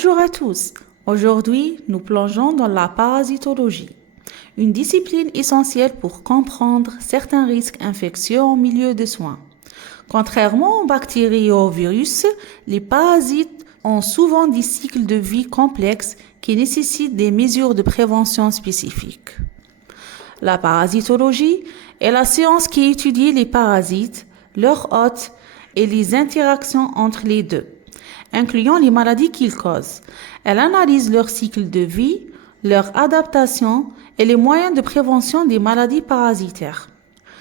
Bonjour à tous. Aujourd'hui, nous plongeons dans la parasitologie, une discipline essentielle pour comprendre certains risques infectieux en milieu de soins. Contrairement aux bactéries et aux virus, les parasites ont souvent des cycles de vie complexes qui nécessitent des mesures de prévention spécifiques. La parasitologie est la science qui étudie les parasites, leurs hôtes et les interactions entre les deux, incluant les maladies qu'ils causent. Elle analyse leur cycle de vie, leur adaptation et les moyens de prévention des maladies parasitaires.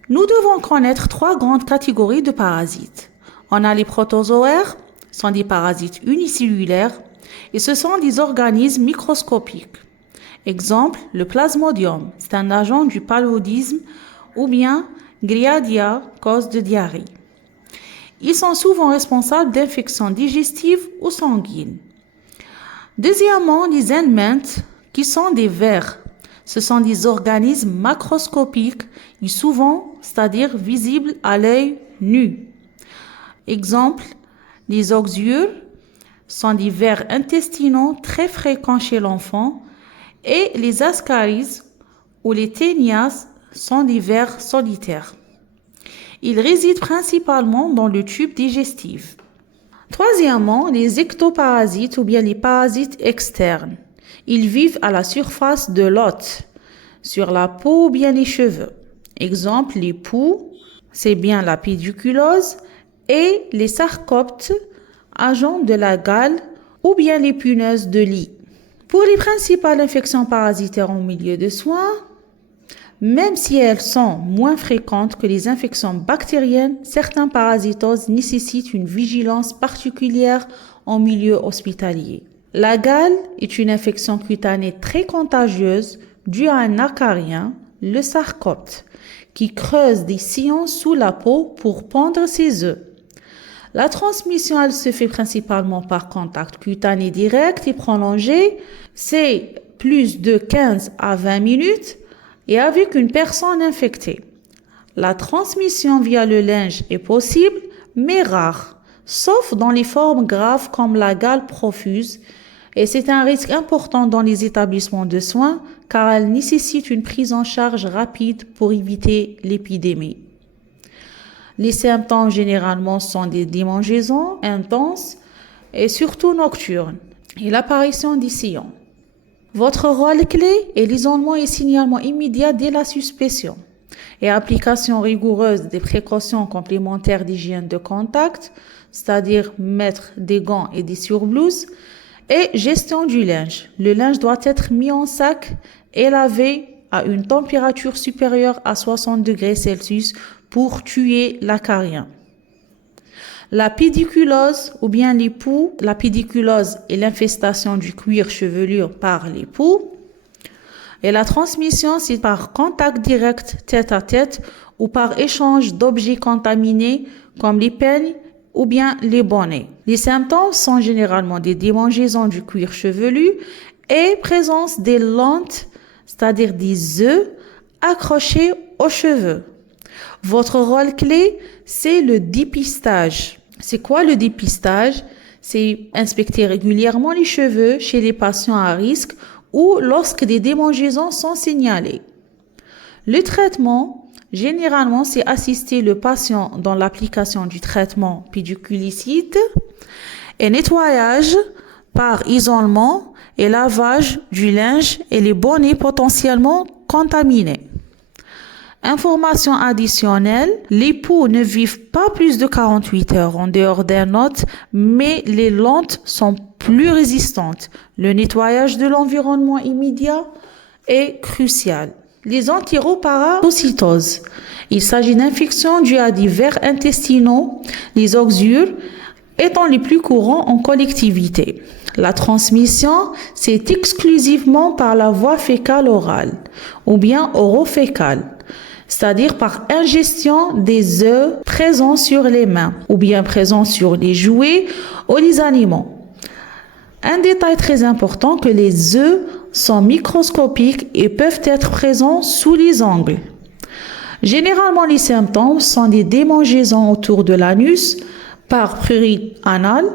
Nous devons connaître 3 grandes catégories de parasites. On a les protozoaires, ce sont des parasites unicellulaires, et ce sont des organismes microscopiques. Exemple, le plasmodium, c'est un agent du paludisme, ou bien Giardia, cause de diarrhée. Ils sont souvent responsables d'infections digestives ou sanguines. Deuxièmement, les helminths, qui sont des vers. Ce sont des organismes macroscopiques et souvent, c'est-à-dire visibles à l'œil nu. Exemple, les oxyures sont des vers intestinaux très fréquents chez l'enfant et les ascaris ou les ténias sont des vers solitaires. Ils résident principalement dans le tube digestif. Troisièmement, les ectoparasites ou bien les parasites externes. Ils vivent à la surface de l'hôte, sur la peau ou bien les cheveux. Exemple, les poux, c'est bien la pédiculose, et les sarcoptes, agents de la gale ou bien les punaises de lit. Pour les principales infections parasitaires en milieu de soins, même si elles sont moins fréquentes que les infections bactériennes, certaines parasitoses nécessitent une vigilance particulière en milieu hospitalier. La gale est une infection cutanée très contagieuse due à un acarien, le sarcopte, qui creuse des sillons sous la peau pour pondre ses œufs. La transmission, elle se fait principalement par contact cutané direct et prolongé, c'est plus de 15 à 20 minutes, et avec une personne infectée. La transmission via le linge est possible, mais rare, sauf dans les formes graves comme la gale profuse, et c'est un risque important dans les établissements de soins car elle nécessite une prise en charge rapide pour éviter l'épidémie. Les symptômes généralement sont des démangeaisons intenses et surtout nocturnes et l'apparition des sillons. Votre rôle clé est l'isolement et signalement immédiat dès la suspicion et application rigoureuse des précautions complémentaires d'hygiène de contact, c'est-à-dire mettre des gants et des surblouses, et gestion du linge. Le linge doit être mis en sac et lavé à une température supérieure à 60 degrés Celsius pour tuer l'acarien. La pédiculose ou bien les poux, la pédiculose est l'infestation du cuir chevelu par les poux. Et la transmission, c'est par contact direct tête à tête ou par échange d'objets contaminés comme les peignes ou bien les bonnets. Les symptômes sont généralement des démangeaisons du cuir chevelu et présence des lentes, c'est-à-dire des œufs accrochés aux cheveux. Votre rôle clé, c'est le dépistage. C'est quoi le dépistage? C'est inspecter régulièrement les cheveux chez les patients à risque ou lorsque des démangeaisons sont signalées. Le traitement, généralement, c'est assister le patient dans l'application du traitement pédiculicide et nettoyage par isolement et lavage du linge et les bonnets potentiellement contaminés. Information additionnelle, les poux ne vivent pas plus de 48 heures en dehors d'un hôte, mais les lentes sont plus résistantes. Le nettoyage de l'environnement immédiat est crucial. Les entéroparasitoses. Il s'agit d'infections dues à des vers intestinaux, les oxyures étant les plus courants en collectivité. La transmission, c'est exclusivement par la voie fécale-orale ou bien orofécale, c'est-à-dire par ingestion des œufs présents sur les mains ou bien présents sur les jouets ou les aliments. Un détail très important que les œufs sont microscopiques et peuvent être présents sous les ongles. Généralement, les symptômes sont des démangeaisons autour de l'anus par prurite anale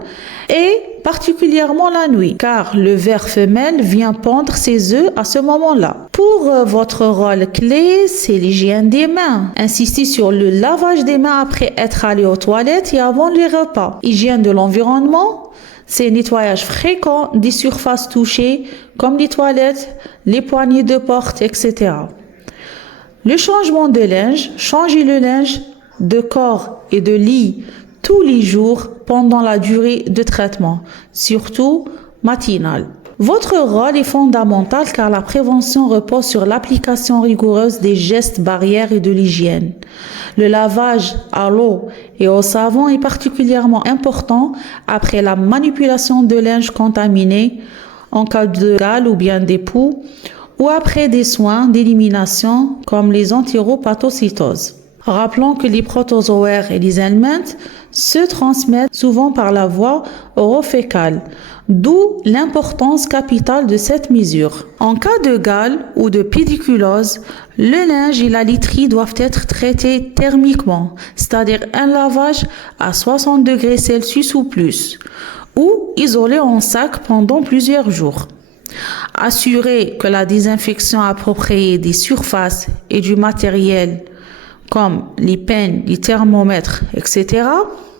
et particulièrement la nuit, car le ver femelle vient pondre ses œufs à ce moment-là. Pour votre rôle clé, c'est l'hygiène des mains. Insistez sur le lavage des mains après être allé aux toilettes et avant les repas. Hygiène de l'environnement, c'est nettoyage fréquent des surfaces touchées comme les toilettes, les poignées de porte, etc. Le changement de linge, changez le linge de corps et de lit tous les jours pendant la durée de traitement, surtout matinale. Votre rôle est fondamental car la prévention repose sur l'application rigoureuse des gestes barrières et de l'hygiène. Le lavage à l'eau et au savon est particulièrement important après la manipulation de linge contaminé en cas de gale ou bien d'époux ou après des soins d'élimination comme les entéropathocytoses. Rappelons que les protozoaires et les helminths se transmettent souvent par la voie orofécale, d'où l'importance capitale de cette mesure. En cas de gale ou de pédiculose, le linge et la literie doivent être traités thermiquement, c'est-à-dire un lavage à 60 degrés Celsius ou plus, ou isolé en sac pendant plusieurs jours. Assurez que la désinfection appropriée des surfaces et du matériel comme les peines, les thermomètres, etc.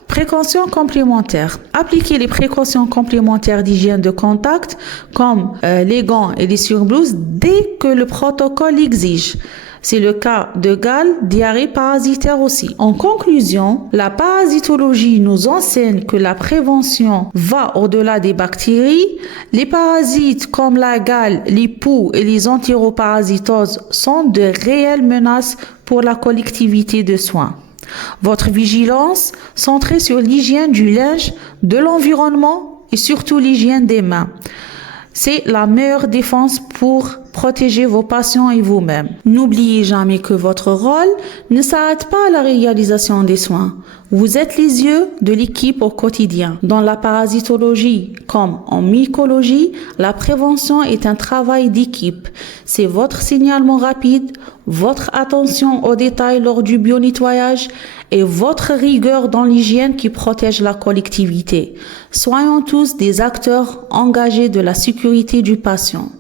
Précautions complémentaires. Appliquez les précautions complémentaires d'hygiène de contact comme les gants et les surblouses dès que le protocole l'exige. C'est le cas de gale, diarrhée parasitaire aussi. En conclusion, la parasitologie nous enseigne que la prévention va au-delà des bactéries. Les parasites comme la gale, les poux et les entéroparasitoses sont de réelles menaces pour la collectivité de soins. Votre vigilance centrée sur l'hygiène du linge, de l'environnement et surtout l'hygiène des mains. C'est la meilleure défense pour protéger vos patients et vous-même. N'oubliez jamais que votre rôle ne s'arrête pas à la réalisation des soins. Vous êtes les yeux de l'équipe au quotidien. Dans la parasitologie comme en mycologie, la prévention est un travail d'équipe. C'est votre signalement rapide, votre attention aux détails lors du bio-nettoyage et votre rigueur dans l'hygiène qui protège la collectivité. Soyons tous des acteurs engagés de la sécurité du patient.